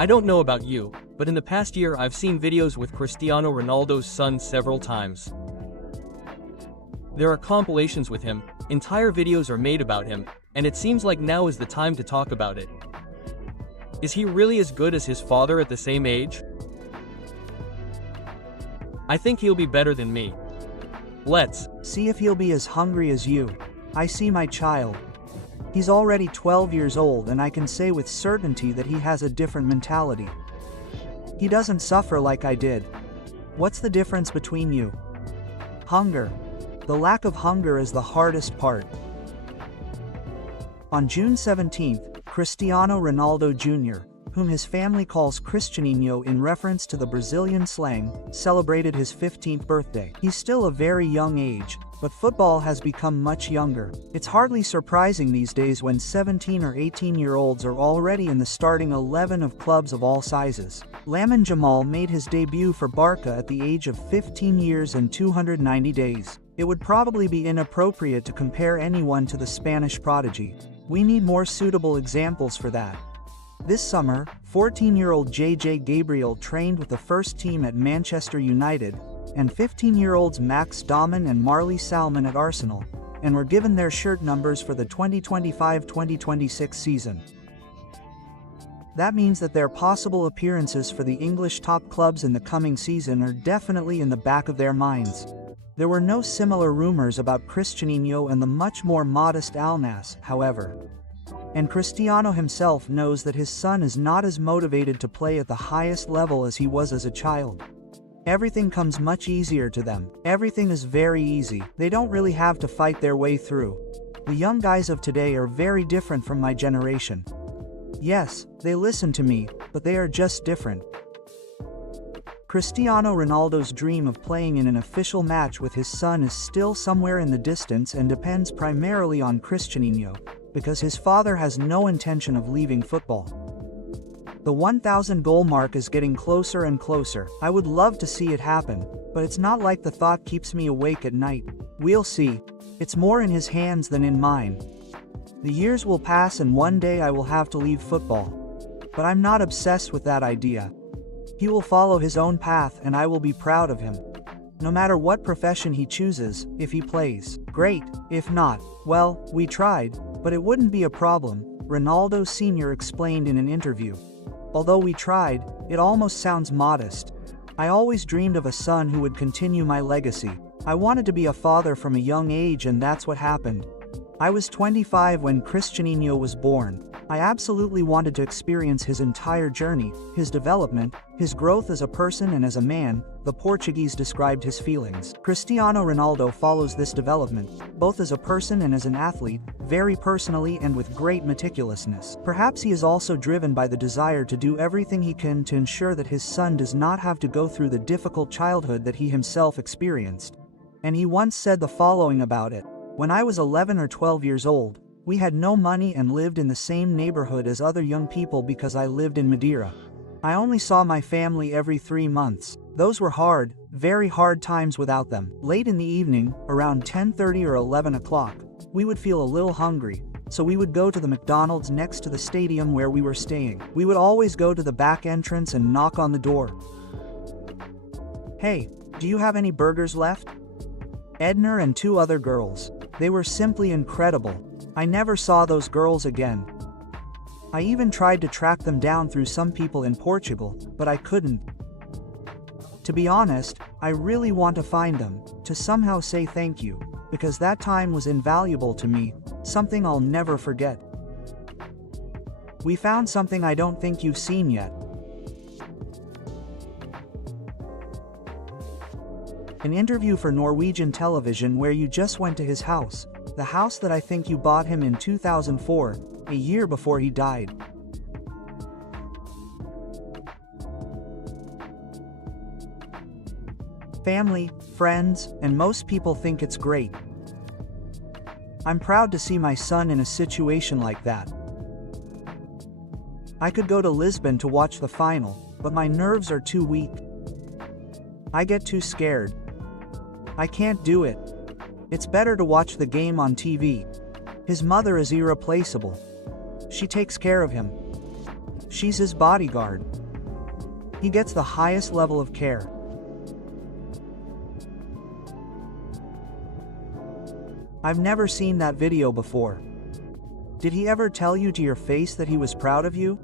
I don't know about you, but in the past year I've seen videos with Cristiano Ronaldo's son several times. There are compilations with him, entire videos are made about him, and it seems like now is the time to talk about it. Is he really as good as his father at the same age? I think he'll be better than me. Let's see if he'll be as hungry as you. I see my child. He's already 12 years old and I can say with certainty that he has a different mentality. He doesn't suffer like I did. What's the difference between you? Hunger. The lack of hunger is the hardest part. On June 17th, Cristiano Ronaldo Jr., whom his family calls Cristianinho in reference to the Brazilian slang, celebrated his 15th birthday. He's still a very young age, but football has become much younger. It's hardly surprising these days when 17 or 18-year-olds are already in the starting 11 of clubs of all sizes. Lamine Yamal made his debut for Barca at the age of 15 years and 290 days. It would probably be inappropriate to compare anyone to the Spanish prodigy. We need more suitable examples for that. This summer, 14-year-old JJ Gabriel trained with the first team at Manchester United, and 15-year-olds Max Dahman and Marley Salman at Arsenal, and were given their shirt numbers for the 2025-2026 season. That means that their possible appearances for the English top clubs in the coming season are definitely in the back of their minds. There were no similar rumors about Cristianinho and the much more modest Al Nassr, however. And Cristiano himself knows that his son is not as motivated to play at the highest level as he was as a child. Everything comes much easier to them. Everything is very easy. They don't really have to fight their way through. The young guys of today are very different from my generation. Yes, they listen to me, but they are just different. Cristiano Ronaldo's dream of playing in an official match with his son is still somewhere in the distance and depends primarily on Cristianinho, because his father has no intention of leaving football. The 1,000 goal mark is getting closer and closer. I would love to see it happen, but it's not like the thought keeps me awake at night. We'll see. It's more in his hands than in mine. The years will pass and one day I will have to leave football. But I'm not obsessed with that idea. He will follow his own path and I will be proud of him. No matter what profession he chooses, if he plays, great. If not, well, we tried, but it wouldn't be a problem, Ronaldo Sr. explained in an interview. Although we tried, it almost sounds modest. I always dreamed of a son who would continue my legacy. I wanted to be a father from a young age and that's what happened. I was 25 when Cristianinho was born. I absolutely wanted to experience his entire journey, his development, his growth as a person and as a man, the Portuguese described his feelings. Cristiano Ronaldo follows this development, both as a person and as an athlete, very personally and with great meticulousness. Perhaps he is also driven by the desire to do everything he can to ensure that his son does not have to go through the difficult childhood that he himself experienced. And he once said the following about it: "When I was 11 or 12 years old, we had no money and lived in the same neighborhood as other young people because I lived in Madeira. I only saw my family every 3 months. Those were hard, very hard times without them. Late in the evening, around 10:30 or 11 o'clock, we would feel a little hungry, so we would go to the McDonald's next to the stadium where we were staying. We would always go to the back entrance and knock on the door. 'Hey, do you have any burgers left?' Edna and 2 other girls. They were simply incredible. I never saw those girls again. I even tried to track them down through some people in Portugal, but I couldn't. To be honest, I really want to find them, to somehow say thank you, because that time was invaluable to me, something I'll never forget. We found something I don't think you've seen yet. An interview for Norwegian television where you just went to his house, the house that I think you bought him in 2004, a year before he died. Family, friends, and most people think it's great. I'm proud to see my son in a situation like that. I could go to Lisbon to watch the final, but my nerves are too weak. I get too scared. I can't do it. It's better to watch the game on TV. His mother is irreplaceable. She takes care of him. She's his bodyguard. He gets the highest level of care. I've never seen that video before. Did he ever tell you to your face that he was proud of you?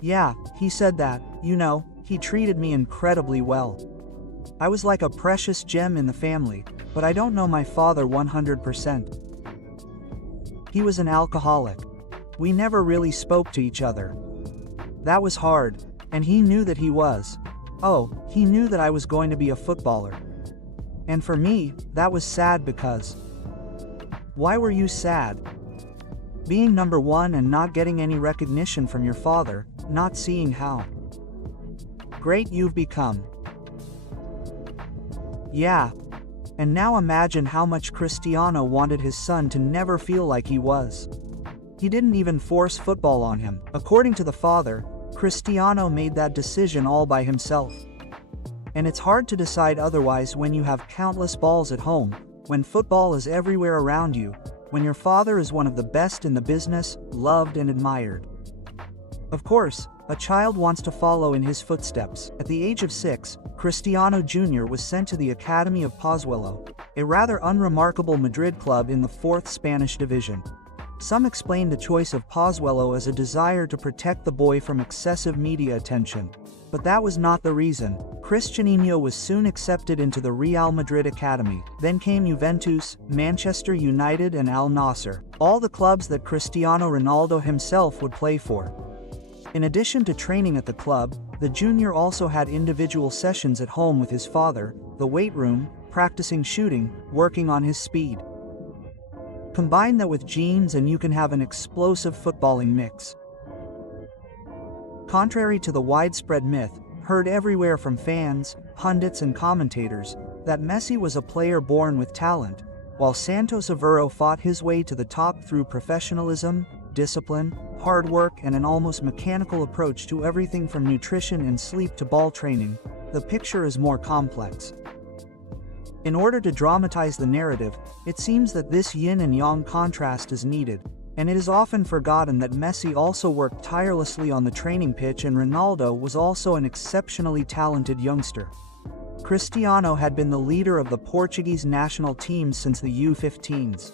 Yeah, he said that, you know, he treated me incredibly well. I was like a precious gem in the family, but I don't know my father 100%. He was an alcoholic. We never really spoke to each other. That was hard, and he knew that he was. Oh, he knew that I was going to be a footballer. And for me, that was sad because... Why were you sad? Being number one and not getting any recognition from your father, not seeing how great you've become. Yeah. And now imagine how much Cristiano wanted his son to never feel like he was. He didn't even force football on him. According to the father, Cristiano made that decision all by himself. And it's hard to decide otherwise when you have countless balls at home, when football is everywhere around you, when your father is one of the best in the business, loved and admired. Of course, a child wants to follow in his footsteps. At the age of 6, Cristiano Jr was sent to the Academy of Pozuelo, a rather unremarkable Madrid club in the 4th Spanish division. Some explain the choice of Pozuelo as a desire to protect the boy from excessive media attention. But that was not the reason. Cristiano was soon accepted into the Real Madrid Academy. Then came Juventus, Manchester United and Al Nassr, all the clubs that Cristiano Ronaldo himself would play for. In addition to training at the club, the junior also had individual sessions at home with his father, the weight room, practicing shooting, working on his speed. Combine that with genes and you can have an explosive footballing mix. Contrary to the widespread myth, heard everywhere from fans, pundits and commentators, that Messi was a player born with talent, while Santos Aveiro fought his way to the top through professionalism, discipline, hard work and an almost mechanical approach to everything from nutrition and sleep to ball training, the picture is more complex. In order to dramatize the narrative, it seems that this yin and yang contrast is needed, and it is often forgotten that Messi also worked tirelessly on the training pitch and Ronaldo was also an exceptionally talented youngster. Cristiano had been the leader of the Portuguese national team since the U15s.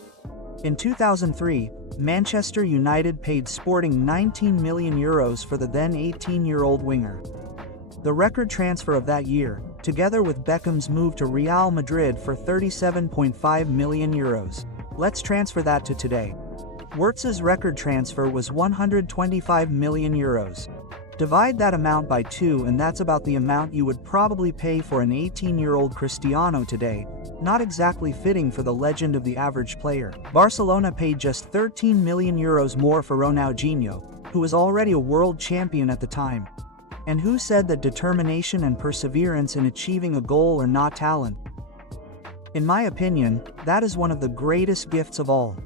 In 2003, Manchester United paid Sporting €19 million for the then 18-year-old winger. The record transfer of that year, together with Beckham's move to Real Madrid for €37.5 million. Let's transfer that to today. Wirtz's record transfer was €125 million. Divide that amount by 2 and that's about the amount you would probably pay for an 18-year-old Cristiano today, not exactly fitting for the legend of the average player. Barcelona paid just €13 million more for Ronaldinho, who was already a world champion at the time. And who said that determination and perseverance in achieving a goal are not talent? In my opinion, that is one of the greatest gifts of all.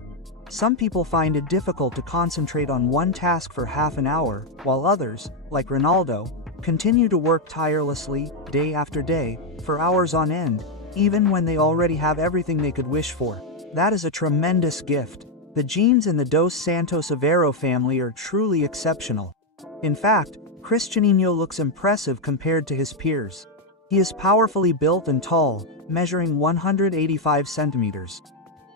Some people find it difficult to concentrate on one task for half an hour, while others, like Ronaldo, continue to work tirelessly, day after day, for hours on end, even when they already have everything they could wish for. That is a tremendous gift. The genes in the Dos Santos Aveiro family are truly exceptional. In fact, Cristiano looks impressive compared to his peers. He is powerfully built and tall, measuring 185 centimeters.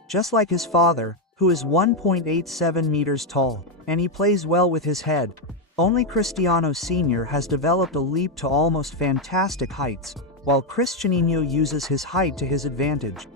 Just like his father, who is 1.87 meters tall, and he plays well with his head. Only Cristiano Sr. has developed a leap to almost fantastic heights, while Cristiano uses his height to his advantage.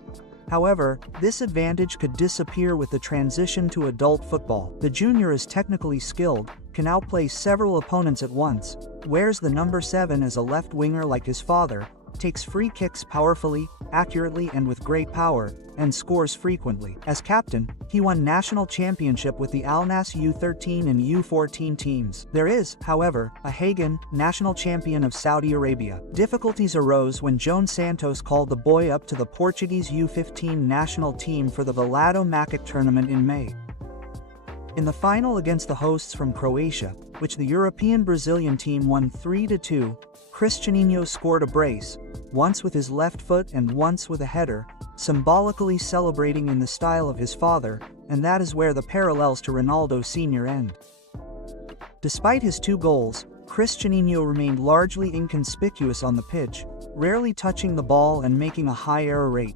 However, this advantage could disappear with the transition to adult football. The junior is technically skilled, can outplay several opponents at once, wears the number 7 as a left winger like his father, takes free kicks powerfully, accurately and with great power, and scores frequently. As captain, he won national championship with the Al Nassr U13 and U14 teams. There is, however, a Hagan, national champion of Saudi Arabia. Difficulties arose when João Santos called the boy up to the Portuguese U15 national team for the Velado Macaque tournament in May. In the final against the hosts from Croatia, which the European Brazilian team won 3-2, Cristiano scored a brace, once with his left foot and once with a header, symbolically celebrating in the style of his father, and that is where the parallels to Ronaldo Sr. end. Despite his 2 goals, Cristiano remained largely inconspicuous on the pitch, rarely touching the ball and making a high error rate.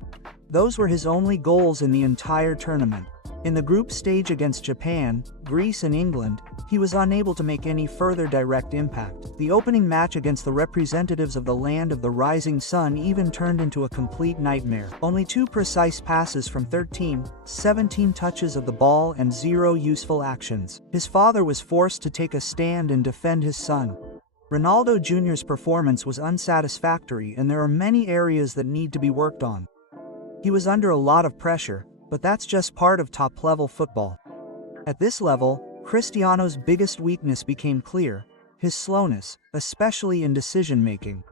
Those were his only goals in the entire tournament. In the group stage against Japan, Greece and England, he was unable to make any further direct impact. The opening match against the representatives of the land of the rising sun even turned into a complete nightmare. Only 2 precise passes from 17 touches of the ball and 0 useful actions. His father was forced to take a stand and defend his son. Ronaldo Jr.'s performance was unsatisfactory, and there are many areas that need to be worked on. He was under a lot of pressure, but that's just part of top-level football. At this level, Cristiano's biggest weakness became clear: his slowness, especially in decision-making.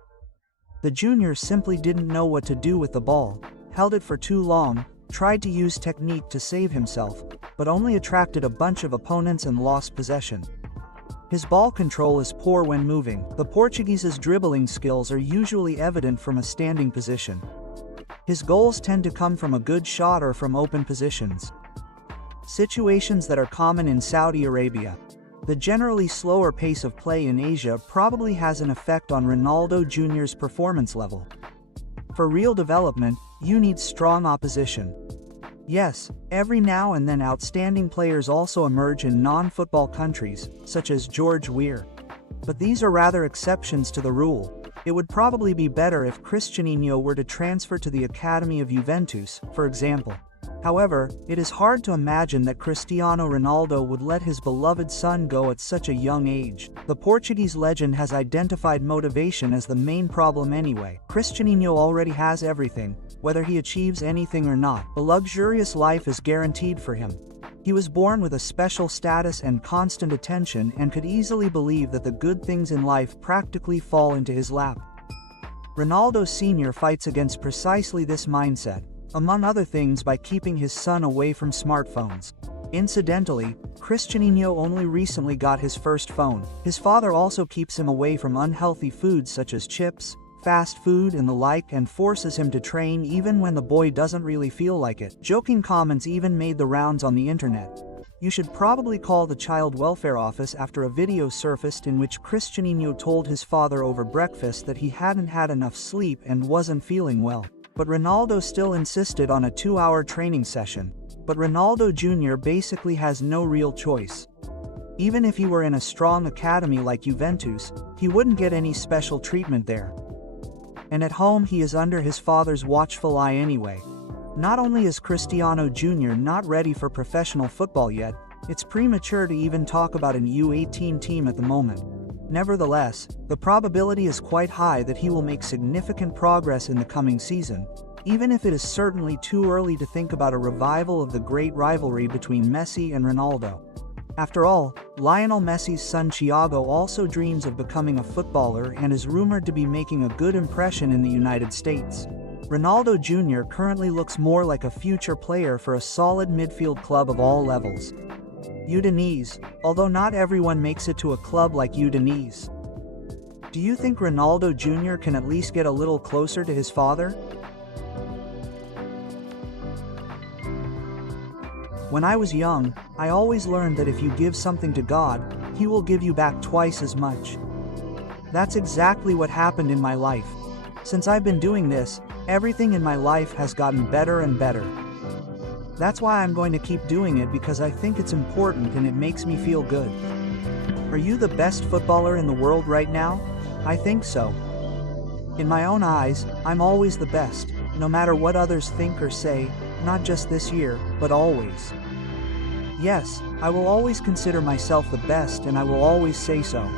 The junior simply didn't know what to do with the ball, held it for too long, tried to use technique to save himself, but only attracted a bunch of opponents and lost possession. His ball control is poor when moving. The Portuguese's dribbling skills are usually evident from a standing position. His goals tend to come from a good shot or from open positions. Situations that are common in Saudi Arabia. The generally slower pace of play in Asia probably has an effect on Ronaldo Jr.'s performance level. For real development, you need strong opposition. Yes, every now and then outstanding players also emerge in non-football countries, such as George Weah. But these are rather exceptions to the rule. It would probably be better if Cristiano were to transfer to the academy of Juventus, for example. However, it is hard to imagine that Cristiano Ronaldo would let his beloved son go at such a young age. The Portuguese legend has identified motivation as the main problem anyway. Cristiano already has everything, whether he achieves anything or not. A luxurious life is guaranteed for him. He was born with a special status and constant attention, and could easily believe that the good things in life practically fall into his lap. Ronaldo Sr. fights against precisely this mindset, among other things by keeping his son away from smartphones. Incidentally, Cristiano only recently got his first phone. His father also keeps him away from unhealthy foods such as chips, fast food and the like, and forces him to train even when the boy doesn't really feel like it. Joking comments even made the rounds on the internet. You should probably call the child welfare office after a video surfaced in which Cristiano told his father over breakfast that he hadn't had enough sleep and wasn't feeling well. But Ronaldo still insisted on a 2-hour training session. But Ronaldo Jr. basically has no real choice. Even if he were in a strong academy like Juventus, he wouldn't get any special treatment there. And at home he is under his father's watchful eye anyway. Not only is Cristiano Jr. not ready for professional football yet, it's premature to even talk about an U18 team at the moment. Nevertheless, the probability is quite high that he will make significant progress in the coming season, even if it is certainly too early to think about a revival of the great rivalry between Messi and Ronaldo. After all, Lionel Messi's son Thiago also dreams of becoming a footballer and is rumored to be making a good impression in the United States. Ronaldo Jr. currently looks more like a future player for a solid midfield club of all levels. Udinese, although not everyone makes it to a club like Udinese. Do you think Ronaldo Jr. can at least get a little closer to his father? When I was young, I always learned that if you give something to God, He will give you back twice as much. That's exactly what happened in my life. Since I've been doing this, everything in my life has gotten better and better. That's why I'm going to keep doing it, because I think it's important and it makes me feel good. Are you the best footballer in the world right now? I think so. In my own eyes, I'm always the best, no matter what others think or say, not just this year, but always. Yes, I will always consider myself the best, and I will always say so.